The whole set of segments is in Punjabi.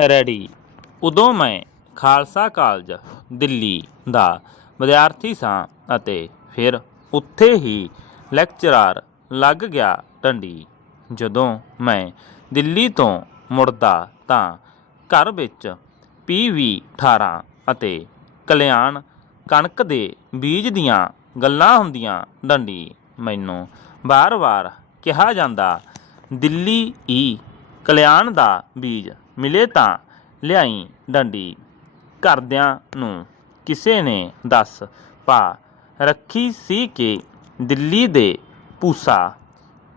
ਰੈਡੀ। ਉਦੋਂ ਮੈਂ ਖਾਲਸਾ ਕਾਲਜ, ਦਿੱਲੀ ਦਾ ਵਿਦਿਆਰਥੀ ਸਾਂ ਅਤੇ ਫਿਰ ਉੱਥੇ ਹੀ ਲੈਕਚਰਾਰ ਲੱਗ ਗਿਆ ਢੰਡੀ ਜਦੋਂ ਮੈਂ ਦਿੱਲੀ ਤੋਂ ਮੁੜਦਾ ਤਾਂ ਘਰ ਵਿੱਚ ਪੀਵੀ 18 ਅਤੇ ਕਲਿਆਣ ਕਣਕ ਦੇ ਬੀਜ ਦੀਆਂ ਗੱਲਾਂ ਹੁੰਦੀਆਂ ਡੰਡੀ ਮੈਨੂੰ ਵਾਰ-ਵਾਰ ਕਿਹਾ ਜਾਂਦਾ, ਦਿੱਲੀ ਈ ਕਲਿਆਣ ਦਾ ਬੀਜ। ਮਿਲੇ ਤਾਂ ਲਿਆਈ ਡੰਡੀ। ਘਰਦਿਆਂ ਨੂੰ ਕਿਸੇ ਨੇ ਦੱਸ ਪਾ ਰੱਖੀ ਸੀ ਕਿ ਦਿੱਲੀ ਦੇ ਪੂਸਾ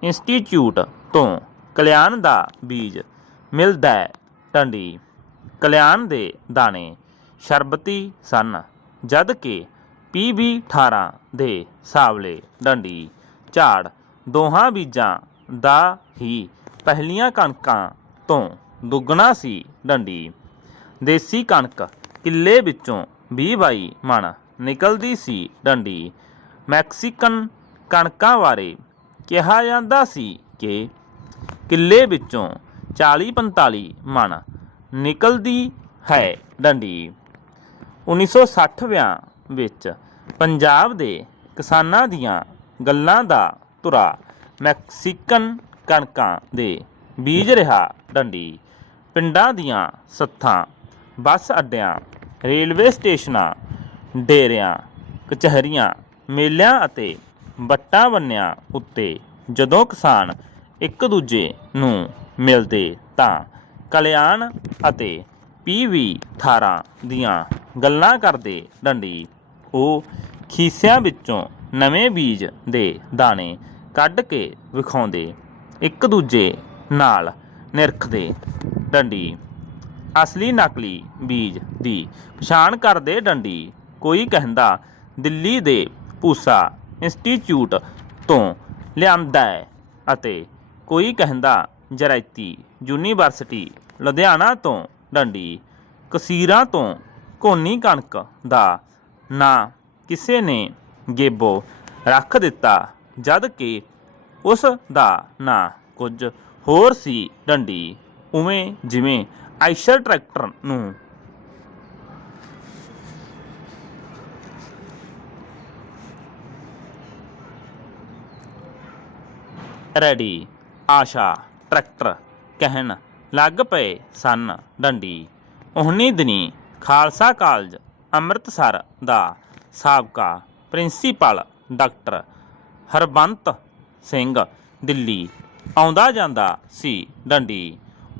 ਇੰਸਟੀਚਿਊਟ ਤੋਂ ਕਲਿਆਣ ਦਾ ਬੀਜ ਮਿਲਦਾ ਹੈ ਟੰਡੀ ਕਲਿਆਣ ਦੇ ਦਾਣੇ ਸ਼ਰਬਤੀ ਸਨ, ਜਦ ਕਿ ਪੀਬੀ 18 ਦੇ ਸਾਵਲੇ ਡੰਡੀ ਝਾੜ ਦੋਹਾਂ ਬੀਜਾਂ ਦਾ ਹੀ ਪਹਿਲੀਆਂ ਕਣਕਾਂ ਤੋਂ ਦੁੱਗਣਾ ਸੀ ਡੰਡੀ। ਦੇਸੀ ਕਣਕ ਕਿੱਲੇ ਵਿੱਚੋਂ 20 ਬਾਈ ਮਣ ਨਿਕਲਦੀ ਸੀ ਡੰਡੀ। ਮੈਕਸੀਕਨ ਕਣਕਾਂ ਬਾਰੇ ਕਿਹਾ ਜਾਂਦਾ ਸੀ ਕਿ ਕਿੱਲੇ ਵਿੱਚੋਂ 40-45 ਮਣ ਨਿਕਲਦੀ ਹੈ ਡੰਡੀ। 1960ਵਿਆਂ ਵਿੱਚ ਪੰਜਾਬ ਦੇ ਕਿਸਾਨਾਂ ਦੀਆਂ ਗੱਲਾਂ ਦਾ ਧੁਰਾ ਮੈਕਸੀਕਨ ਕਣਕਾਂ ਦੇ ਬੀਜ ਰਿਹਾ ਡੰਡੀ। ਪਿੰਡਾਂ ਦੀਆਂ ਸੱਥਾਂ, ਬੱਸ ਅੱਡਿਆਂ, ਰੇਲਵੇ ਸਟੇਸ਼ਨਾਂ, ਡੇਰਿਆਂ, ਕਚਹਿਰੀਆਂ, ਮੇਲਿਆਂ ਅਤੇ ਵੱਟਾਂ ਬੰਨਿਆਂ ਉੱਤੇ ਜਦੋਂ ਕਿਸਾਨ ਇੱਕ ਦੂਜੇ ਨੂੰ ਮਿਲਦੇ ਤਾਂ ਕਲਿਆਣ ਅਤੇ ਪੀਵੀ 18 ਦੀਆਂ ਗੱਲਾਂ ਕਰਦੇ ਡੰਡੀ। ਉਹ ਖੀਸਿਆਂ ਵਿੱਚੋਂ ਨਵੇਂ ਬੀਜ ਦੇ ਦਾਣੇ ਕੱਢ ਕੇ ਵਿਖਾਉਂਦੇ, ਇੱਕ ਦੂਜੇ ਨਾਲ ਨਿਰਖਦੇ। ਡੰਡੀ। ਅਸਲੀ ਨਕਲੀ ਬੀਜ ਦੀ ਪਛਾਣ ਕਰਦੇ ਡੰਡੀ। ਕੋਈ ਕਹਿੰਦਾ, ਦਿੱਲੀ ਦੇ ਪੂਸਾ ਇੰਸਟੀਚਿਊਟ ਤੋਂ ਲਿਆਂਦਾ ਹੈ। ਅਤੇ ਕੋਈ ਕਹਿੰਦਾ ਜਰਾਇਤੀ ਯੂਨੀਵਰਸਿਟੀ ਲੁਧਿਆਣਾ ਤੋਂ ਡੰਡੀ। ਕਸੀਰਾਂ ਤੋਂ ਕੋਨੀ ਕਣਕ ਦਾ ਨਾਂ ਕਿਸੇ ਨੇ ਗੇਬੋ ਰੱਖ ਦਿੱਤਾ, ਜਦ ਕਿ ਉਸ ਦਾ ਨਾਂ ਕੁਝ ਹੋਰ ਸੀ ਡੰਡੀ। ਉਵੇਂ ਜਿਵੇਂ ਆਈਸ਼ਰ ਟਰੈਕਟਰ ਨੂੰ ਰੈਡੀ, ਆਸ਼ਾ ਟਰੈਕਟਰ ਕਹਿਣ ਲੱਗ ਪਏ ਸਨ ਡੰਡੀ। ਉਹਨੀ ਦਿਨੀ ਖਾਲਸਾ ਕਾਲਜ ਅੰਮ੍ਰਿਤਸਰ ਦਾ ਸਾਬਕਾ ਪ੍ਰਿੰਸੀਪਲ ਡਾਕਟਰ ਹਰਬੰਤ ਸਿੰਘ ਦਿੱਲੀ ਆਉਂਦਾ ਜਾਂਦਾ ਸੀ ਡੰਡੀ।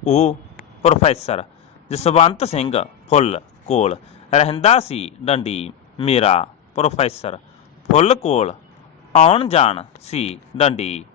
ਉਹ ਪ੍ਰੋਫੈਸਰ ਜਸਵੰਤ ਸਿੰਘ ਫੁੱਲ ਕੋਲ। ਰਹਿੰਦਾ ਸੀ ਡੰਡੀ। ਮੇਰਾ ਪ੍ਰੋਫੈਸਰ ਫੁੱਲ ਕੋਲ ਆਉਣ ਜਾਣ ਸੀ ਡੰਡੀ।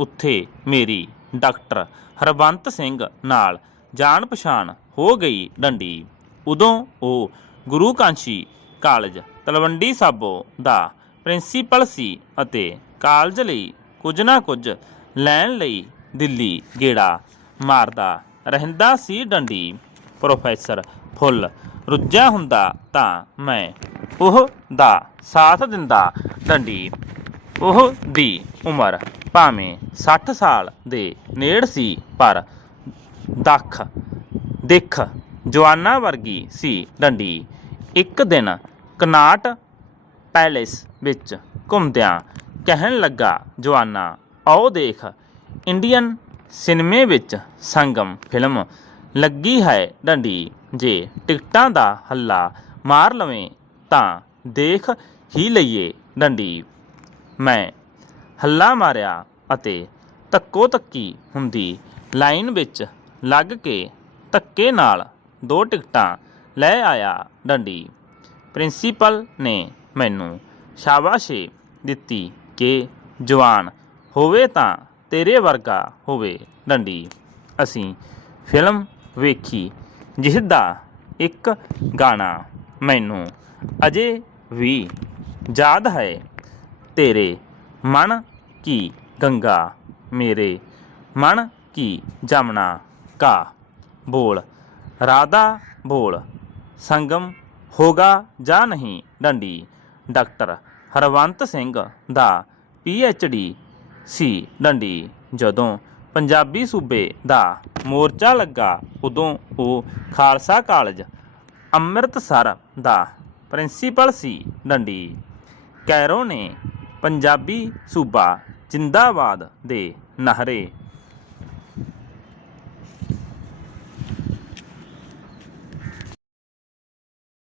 ਉੱਥੇ ਮੇਰੀ ਡਾਕਟਰ ਹਰਬੰਤ ਸਿੰਘ ਨਾਲ ਜਾਣ ਪਛਾਣ ਹੋ ਗਈ ਡੰਡੀ। ਉਦੋਂ ਉਹ ਗੁਰੂ ਕਾਂਸ਼ੀ ਕਾਲਜ ਤਲਵੰਡੀ ਸਾਬੋ ਦਾ ਪ੍ਰਿੰਸੀਪਲ ਸੀ ਅਤੇ ਕਾਲਜ ਲਈ ਕੁਝ ਨਾ ਕੁਝ ਲੈਣ ਲਈ ਦਿੱਲੀ ਗੇੜਾ ਮਾਰਦਾ ਰਹਿੰਦਾ ਸੀ ਡੰਡੀ। ਪ੍ਰੋਫੈਸਰ ਫੁੱਲ ਰੁੱਝਾ ਹੁੰਦਾ ਤਾਂ ਮੈਂ ਉਹ ਦਾ ਸਾਥ ਦਿੰਦਾ ਡੰਡੀ। ਉਹ ਦੀ ਉਮਰ ਭਾਵੇਂ 60 ਸਾਲ ਦੇ ਨੇੜ ਸੀ, ਪਰ ਦੱਖ ਦਿੱਖ ਜਵਾਨਾਂ ਵਰਗੀ ਸੀ ਡੰਡੀ। ਇੱਕ ਦਿਨ ਕਨਾਟ ਪੈਲੇਸ ਵਿੱਚ ਘੁੰਮਦਿਆਂ ਕਹਿਣ ਲੱਗਾ, ਜਵਾਨਾ, ਆਓ ਦੇਖ, ਇੰਡੀਅਨ ਸਿਨੇਮੇ ਵਿੱਚ ਸੰਗਮ ਫਿਲਮ ਲੱਗੀ ਹੈ ਡੰਡੀ। ਜੇ ਟਿਕਟਾਂ ਦਾ ਹੱਲਾ ਮਾਰ ਲਵੇਂ ਤਾਂ ਦੇਖ ਹੀ ਲਈਏ ਡੰਡੀ। ਮੈਂ ਹੱਲਾ ਮਾਰਿਆ ਅਤੇ ਧੱਕੋ ਧੱਕੀ ਹੁੰਦੀ ਲਾਈਨ ਵਿੱਚ ਲੱਗ ਕੇ ਧੱਕੇ ਨਾਲ ਦੋ ਟਿਕਟਾਂ ਲੈ ਆਇਆ ਡੰਡੀ। ਪ੍ਰਿੰਸੀਪਲ ਨੇ ਮੈਨੂੰ ਸ਼ਾਬਾਸ਼ੇ ਦਿੱਤੀ ਕਿ ਜਵਾਨ ਹੋਵੇ ਤਾਂ ਤੇਰੇ ਵਰਗਾ ਹੋਵੇ ਡੰਡੀ ਅਸੀਂ ਫਿਲਮ ਵੇਖੀ ਜਿਸ ਦਾ ਇੱਕ ਗਾਣਾ ਮੈਨੂੰ ਅਜੇ ਵੀ ਯਾਦ ਹੈ। ਤੇਰੇ ਮਨ ਕੀ ਗੰਗਾ, ਮੇਰੇ ਮਨ ਕੀ ਜਮਨਾ ਕਾ ਬੋਲ, ਰਾਧਾ ਬੋਲ, ਸੰਗਮ ਹੋਗਾ ਜਾਂ ਨਹੀਂ ਡੰਡੀ ਡਾਕਟਰ ਹਰਵੰਤ ਸਿੰਘ ਦਾ ਡੀ ਸੀ। ਡੰਡੀ ਜਦੋਂ ਪੰਜਾਬੀ ਸੂਬੇ ਦਾ ਮੋਰਚਾ ਲੱਗਾ, ਉਦੋਂ ਉਹ ਖਾਲਸਾ ਕਾਲਜ, ਅੰਮ੍ਰਿਤਸਰ ਦਾ ਪ੍ਰਿੰਸੀਪਲ ਸੀ। ਡੰਡੀ ਕੈਰੋ ਨੇ ਪੰਜਾਬੀ ਸੂਬਾ ਜਿੰਦਾਬਾਦ ਦੇ ਨਾਹਰੇ